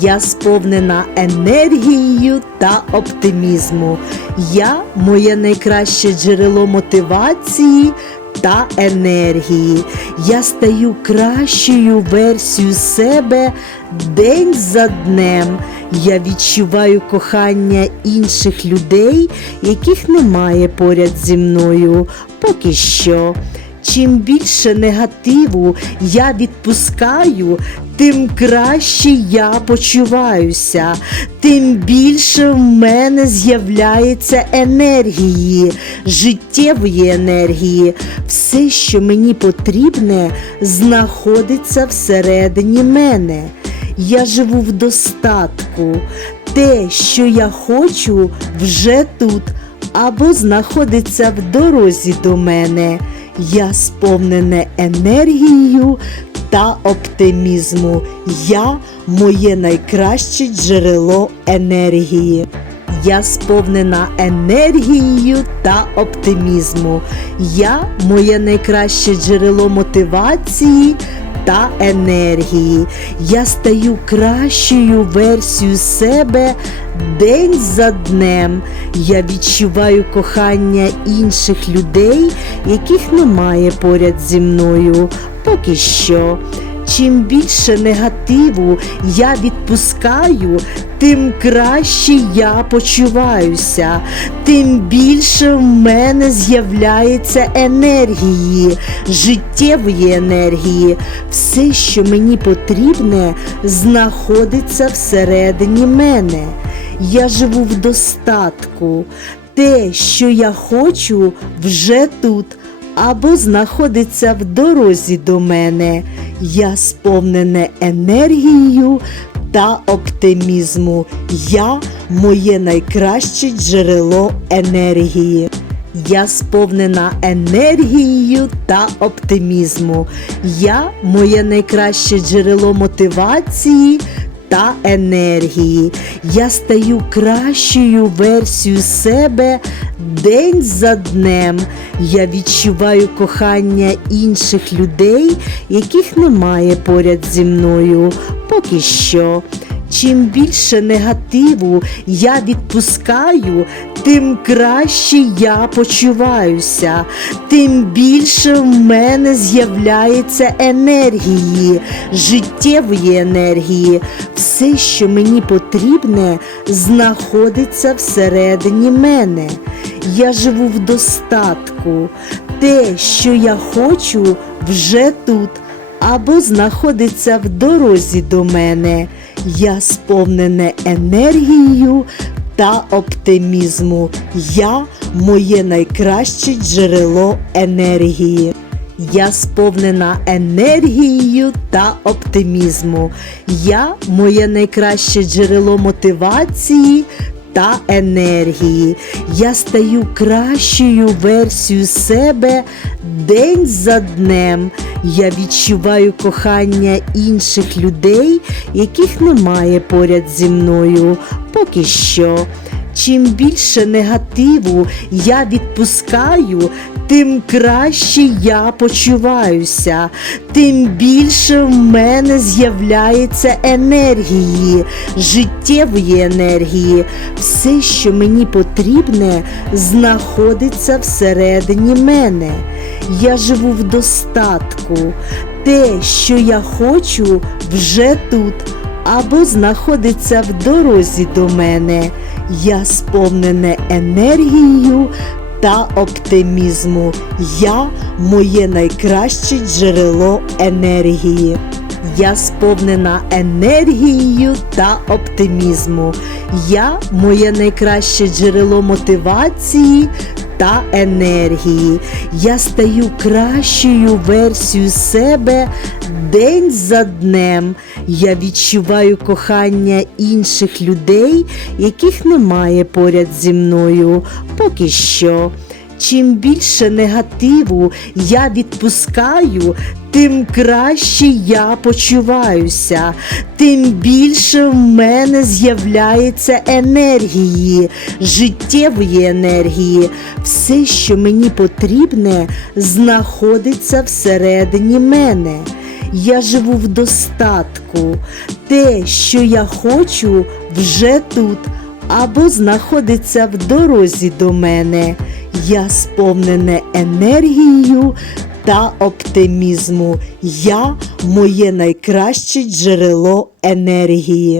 Я сповнена енергією та оптимізму. Я моє найкраще джерело мотивації та енергії. Я стаю кращою версією себе день за днем. Я відчуваю кохання інших людей, яких немає поряд зі мною. Поки що. Чим більше негативу я відпускаю, тим краще я почуваюся, тим більше в мене з'являється енергії, життєвої енергії. Все, що мені потрібне, знаходиться всередині мене. Я живу в достатку. Те, що я хочу, вже тут або знаходиться в дорозі до мене. Я сповнене енергією та оптимізму. Я моє найкраще джерело енергії. Я сповнена енергією та оптимізму. Я моє найкраще джерело мотивації та енергії. Я стаю кращою версією себе день за днем. Я відчуваю кохання інших людей, яких немає поряд зі мною. Поки що. Чим більше негативу я відпускаю, тим краще я почуваюся, тим більше в мене з'являється енергії, життєвої енергії. Все, що мені потрібне, знаходиться всередині мене. Я живу в достатку. Те, що я хочу, вже тут або знаходиться в дорозі до мене. Я сповнене енергією та оптимізму. Я моє найкраще джерело енергії. Я сповнена енергією та оптимізму. Я моє найкраще джерело мотивації та енергії. Я стаю кращою версією себе день за днем. Я відчуваю кохання інших людей, яких немає поряд зі мною. Поки що. Чим більше негативу я відпускаю, тим краще я почуваюся, тим більше в мене з'являється енергії, життєвої енергії. Все, що мені потрібне, знаходиться всередині мене. Я живу в достатку. Те, що я хочу, вже тут або знаходиться в дорозі до мене. Я сповнене енергією та оптимізму. Я моє найкраще джерело енергії. Я сповнена енергією та оптимізму. Я моє найкраще джерело мотивації та енергії. Я стаю кращою версією себе день за днем. Я відчуваю кохання інших людей, яких немає поряд зі мною. Поки що. Чим більше негативу я відпускаю, тим краще я почуваюся, тим більше в мене з'являється енергії, життєвої енергії. Все, що мені потрібне, знаходиться всередині мене. Я живу в достатку. Те, що я хочу, вже тут або знаходиться в дорозі до мене. Я сповнене енергією та оптимізму. Я моє найкраще джерело енергії. Я сповнена енергією та оптимізму. Я моє найкраще джерело мотивації та енергії. Я стаю кращою версією себе день за днем. Я відчуваю кохання інших людей, яких немає поряд зі мною. Поки що. Чим більше негативу я відпускаю, тим краще я почуваюся, тим більше в мене з'являється енергії, життєвої енергії. Все, що мені потрібне, знаходиться всередині мене. Я живу в достатку. Те, що я хочу, вже тут або знаходиться в дорозі до мене. Я сповнене енергією та оптимізму. Я моє найкраще джерело енергії.